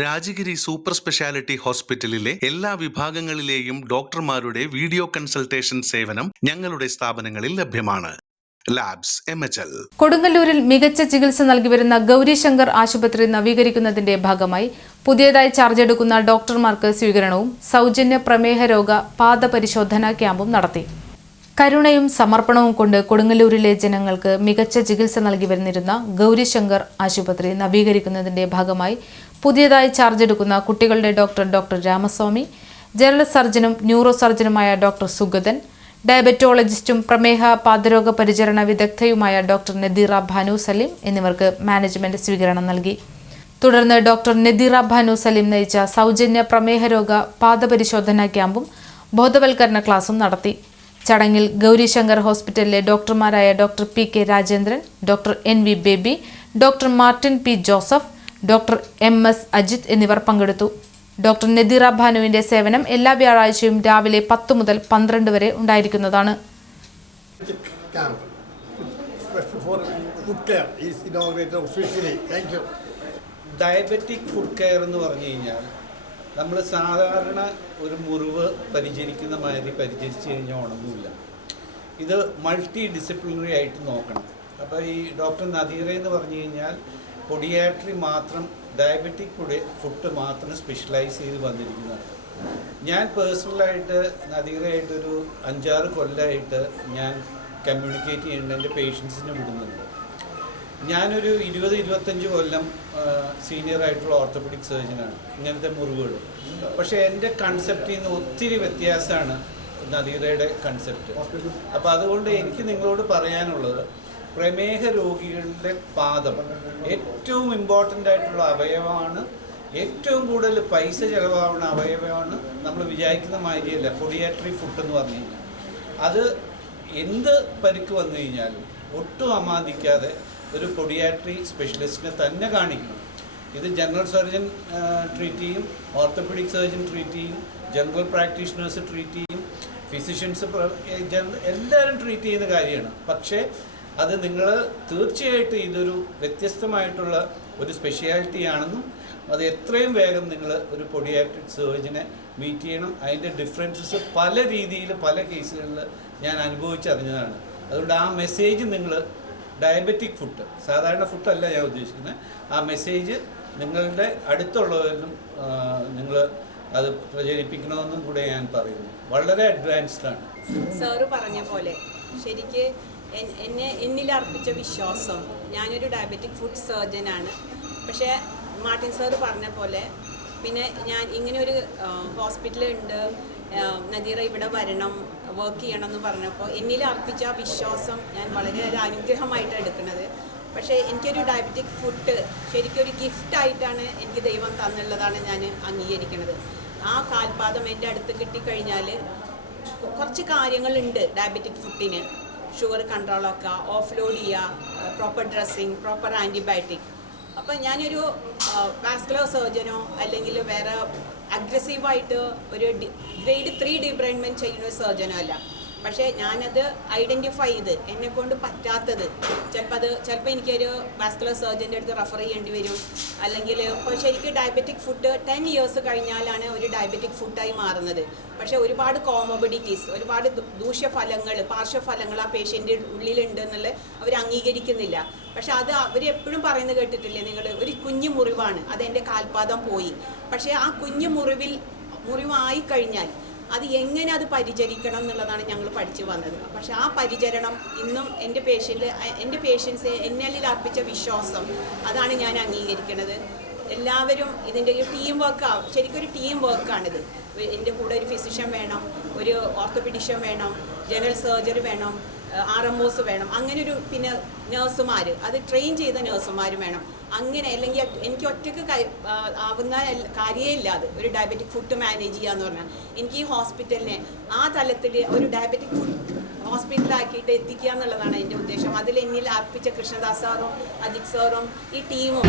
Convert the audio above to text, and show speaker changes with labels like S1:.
S1: Rajagiri super speciality ഹോസ്പിറ്റലിലെ എല്ലാ വിഭാഗങ്ങളിലെയും ഡോക്ടർമാരുടെ വീഡിയോ കൺസൾട്ടേഷൻ സേവനം ഞങ്ങളുടെ സ്ഥാപനങ്ങളിൽ ലഭ്യമാണ്. ലാബ്സ് എംഎച്ച്എൽ
S2: കൊടുങ്ങല്ലൂരിൽ മികച്ച ചികിത്സ നൽകി വരുന്ന ഗൗരിശങ്കർ ആശുപത്രി നവീകരിക്കുന്നതിന്റെ ഭാഗമായി പുതിയതായി ചാർജ് എടുക്കുന്ന ഡോക്ടർമാർക്ക് സ്വീകരണവും സൗജന്യ പ്രമേഹ രോഗ പാദപരിശോധനാ ക്യാമ്പും നടത്തി. കരുണയും സമർപ്പണവും കൊണ്ട് കൊടുങ്ങല്ലൂരിലെ ജനങ്ങൾക്ക് മികച്ച ചികിത്സ നൽകി വരുന്നിരുന്ന ഗൗരിശങ്കർ ആശുപത്രി നവീകരിക്കുന്നതിന്റെ ഭാഗമായി പുതിയതായി ചാർജ് എടുക്കുന്ന കുട്ടികളുടെ ഡോക്ടർ ഡോക്ടർ രാമസ്വാമി ജനറൽ സർജനും ന്യൂറോ സർജനുമായ ഡോക്ടർ സുഗതൻ ഡയബറ്റോളജിസ്റ്റും പ്രമേഹ പാതരോഗ പരിചരണ വിദഗ്ധയുമായ ഡോക്ടർ നദീറ ഭാനു സലീം എന്നിവർക്ക് മാനേജ്മെന്റ് സ്വീകരണം നൽകി. തുടർന്ന് ഡോക്ടർ നദീറ ഭാനു സലീം നയിച്ച സൗജന്യ പ്രമേഹ രോഗ പാദപരിശോധനാ ക്യാമ്പും ബോധവൽക്കരണ ക്ലാസും നടത്തി. ചടങ്ങിൽ ഗൗരിശങ്കർ ഹോസ്പിറ്റലിലെ ഡോക്ടർമാരായ doctor P K Rajendran doctor N V Baby doctor Martin P Joseph doctor M S Ajith എന്നിവർ പങ്കെടുത്തു ഡോക്ടർ നദീറ ഭാനുവിന്റെ സേവനം എല്ലാ വ്യാഴാഴ്ചയും രാവിലെ പത്ത് മുതൽ പന്ത്രണ്ട് വരെ ഉണ്ടായിരിക്കുന്നതാണ്.
S3: ഡയബറ്റിക് ഫുഡ് കെയർ എന്ന് പറഞ്ഞു കഴിഞ്ഞാൽ നമ്മൾ സാധാരണ ഒരു മുറിവ് പരിചരിക്കുന്ന മാതിരി പരിചരിച്ച് കഴിഞ്ഞാൽ ഉണങ്ങില്ല. ഇത് മൾട്ടി ഡിസിപ്ലിനറി ആയിട്ട് നോക്കണം. അപ്പോൾ ഈ ഡോക്ടർ നദീറ എന്ന് പറഞ്ഞു കഴിഞ്ഞാൽ പൊടിയാട്രി മാത്രം ഡയബറ്റിക് പൊടി ഫുഡ് മാത്രം സ്പെഷ്യലൈസ് ചെയ്ത് വന്നിരിക്കുന്നതാണ്. ഞാൻ പേഴ്സണലായിട്ട് നദീറയായിട്ടൊരു അഞ്ചാറ് കൊല്ലമായിട്ട് ഞാൻ കമ്മ്യൂണിക്കേറ്റ് ചെയ്യുന്നുണ്ട് എന്റെ പേഷ്യൻസിനെ വിടുന്നുണ്ട്. ഞാനൊരു ഇരുപത് ഇരുപത്തഞ്ച് കൊല്ലം സീനിയർ ആയിട്ടുള്ള ഓർത്തോപെഡിക് സർജനാണ് ഇങ്ങനത്തെ മുറിവുകൾ. പക്ഷേ എന്റെ കൺസെപ്റ്റിൽ നിന്ന് ഒത്തിരി വ്യത്യാസമാണ് നദീറയുടെ കൺസെപ്റ്റ് അപ്പോൾ അതുകൊണ്ട് എനിക്ക് നിങ്ങളോട് പറയാനുള്ളത് പ്രമേഹ രോഗികളുടെ പാദം ഏറ്റവും ഇമ്പോർട്ടന്റ് ആയിട്ടുള്ള അവയവമാണ്. ഏറ്റവും കൂടുതൽ പൈസ ചിലവാകുന്ന അവയവമാണ് നമ്മൾ വിചാരിക്കുന്ന മാതിരിയല്ല പൊഡിയാട്രി ഫുഡ് എന്ന് പറഞ്ഞു കഴിഞ്ഞാൽ. അത് എന്ത് പരിക്ക് വന്നു കഴിഞ്ഞാലും ഒട്ടും അമാദിക്കാതെ ഒരു പൊഡിയാട്രി സ്പെഷ്യലിസ്റ്റിനെ തന്നെ കാണിക്കണം. ഇത് ജനറൽ സർജൻ ട്രീറ്റ് ചെയ്യും. ഓർത്തോപെഡിക് സർജൻ ട്രീറ്റ് ചെയ്യും. ജനറൽ പ്രാക്ടീഷണേഴ്സ് ട്രീറ്റ് ചെയ്യും. ഫിസിഷ്യൻസ് എല്ലാവരും ട്രീറ്റ് ചെയ്യുന്ന കാര്യമാണ്. പക്ഷേ അത് നിങ്ങൾ തീർച്ചയായിട്ടും ഇതൊരു വ്യത്യസ്തമായിട്ടുള്ള ഒരു സ്പെഷ്യാലിറ്റി ആണെന്നും അത് എത്രയും വേഗം നിങ്ങൾ ഒരു പൊടിയാട്രിക് സർജനെ മീറ്റ് ചെയ്യണം. അതിന്റെ ഡിഫറൻസസ് പല രീതിയിൽ പല കേസുകളിൽ ഞാൻ അനുഭവിച്ചറിഞ്ഞതാണ്. അതുകൊണ്ട് ആ മെസ്സേജ് നിങ്ങൾ ഡയബറ്റിക് ഫുഡ് സാധാരണ ഫുഡല്ല ഞാൻ ഉദ്ദേശിക്കുന്നത്. ആ മെസ്സേജ് നിങ്ങളുടെ അടുത്തുള്ളവരിലും നിങ്ങൾ അത് പ്രചരിപ്പിക്കണമെന്നും കൂടെ ഞാൻ പറയുന്നു. വളരെ അഡ്വാൻസ്ഡ് ആണ്.
S4: സാറ് പറഞ്ഞ പോലെ ശരിക്ക് എന്നെ എന്നിൽ അർപ്പിച്ച വിശ്വാസം ഞാനൊരു ഡയബറ്റിക് ഫുഡ് ആണ്. പക്ഷേ മാർട്ടിൻ സാറ് പറഞ്ഞ പോലെ പിന്നെ ഞാൻ ഇങ്ങനെ ഒരു ഹോസ്പിറ്റലുണ്ട് നദീറ ഇവിടെ വരണം വർക്ക് ചെയ്യണം എന്ന് പറഞ്ഞപ്പോൾ എന്നിൽ അർപ്പിച്ച വിശ്വാസം ഞാൻ വളരെ ഒരു അനുഗ്രഹമായിട്ടാണ് എടുക്കുന്നത്. പക്ഷേ എനിക്കൊരു ഡയബറ്റിക് ഫുഡ് ശരിക്കും ഒരു ഗിഫ്റ്റായിട്ടാണ് എനിക്ക് ദൈവം തന്നുള്ളതാണ് ഞാൻ അംഗീകരിക്കുന്നത്. ആ കാൽപാദം എന്റെ അടുത്ത് കിട്ടിക്കഴിഞ്ഞാൽ കുറച്ച് കാര്യങ്ങളുണ്ട് ഡയബറ്റിക് ഫുഡിന് ഷുഗർ കൺട്രോളാക്കുക ഓഫ് ലോഡ് ചെയ്യുക പ്രോപ്പർ ഡ്രസ്സിങ് പ്രോപ്പർ ആന്റിബയോട്ടിക് അപ്പം ഞാനൊരു വാസ്കുലർ സർജനോ അല്ലെങ്കിൽ വേറെ അഗ്രസീവായിട്ട് ഒരു ഗ്രേഡ് ത്രീ ഡിബ്രൈൻമെന്റ് ചെയ്യുന്ന ഒരു സർജനോ അല്ല. പക്ഷേ ഞാനത് ഐഡന്റിഫൈ ചെയ്ത് എന്നെ കൊണ്ട് പറ്റാത്തത്. ചിലപ്പോൾ അത് ചിലപ്പോൾ എനിക്കൊരു വാസ്കുലർ സർജന്റെ അടുത്ത് റെഫർ ചെയ്യേണ്ടി വരും. അല്ലെങ്കിൽ ഇപ്പോൾ ശരിക്കും ഡയബറ്റിക് ഫുഡ് ടെൻ ഇയേഴ്സ് കഴിഞ്ഞാലാണ് ഒരു ഡയബറ്റിക് ഫുഡായി മാറുന്നത്. പക്ഷേ ഒരുപാട് കോമോബിഡിറ്റീസ് ഒരുപാട് ദൂഷ്യഫലങ്ങൾ പാർശ്വഫലങ്ങൾ ആ പേഷ്യന്റെ ഉള്ളിലുണ്ട് എന്നുള്ളത് അവർ അംഗീകരിക്കുന്നില്ല. പക്ഷെ അത് അവർ എപ്പോഴും പറയുന്നത് കേട്ടിട്ടില്ലേ നിങ്ങൾ ഒരു കുഞ്ഞു മുറിവാണ്. അത് എന്റെ കാൽപാദം പോയി. പക്ഷേ ആ കുഞ്ഞു മുറിവിൽ മുറിവായി കഴിഞ്ഞാൽ അത് എങ്ങനെ അത് പരിചരിക്കണം എന്നുള്ളതാണ് ഞങ്ങൾ പഠിച്ചു വന്നത്. പക്ഷെ ആ പരിചരണം ഇന്നും എന്റെ പേഷ്യന്റ് എന്റെ പേഷ്യൻസ് എന്നിൽ അർപ്പിച്ച വിശ്വാസം അതാണ് ഞാൻ അംഗീകരിക്കുന്നത് എല്ലാവരും ഇതിന്റെ ഒരു ടീം വർക്കാണ് ശരിക്കും ഒരു ടീം വർക്കാണിത് എന്റെ കൂടെ ഒരു ഫിസിഷ്യൻ വേണം ഒരു ഓർത്തോപെഡിഷ്യൻ വേണം ജനറൽ സർജറി വേണം ആർ എം ഒസ് വേണം അങ്ങനെ ഒരു പിന്നെ നേഴ്സുമാർ അത് ട്രെയിൻ ചെയ്ത നേഴ്സുമാർ വേണം. അങ്ങനെ അല്ലെങ്കിൽ എനിക്ക് ഒറ്റയ്ക്ക് ആവുന്ന എൽ- കാര്യമേ ഇല്ല അത്. ഒരു ഡയബറ്റിക് ഫുഡ് മാനേജ് ചെയ്യുക എന്ന് പറഞ്ഞാൽ. എനിക്ക് ഈ ഹോസ്പിറ്റലിനെ ആ തലത്തിൽ ഒരു ഡയബറ്റിക് ഫുഡ് ഹോസ്പിറ്റലാക്കിയിട്ട് എത്തിക്കുക എന്നുള്ളതാണ് എന്റെ ഉദ്ദേശം. അതിൽ എന്നിൽ അർപ്പിച്ച കൃഷ്ണദാസ് സാറും അജിത് സാറും ഈ ടീമും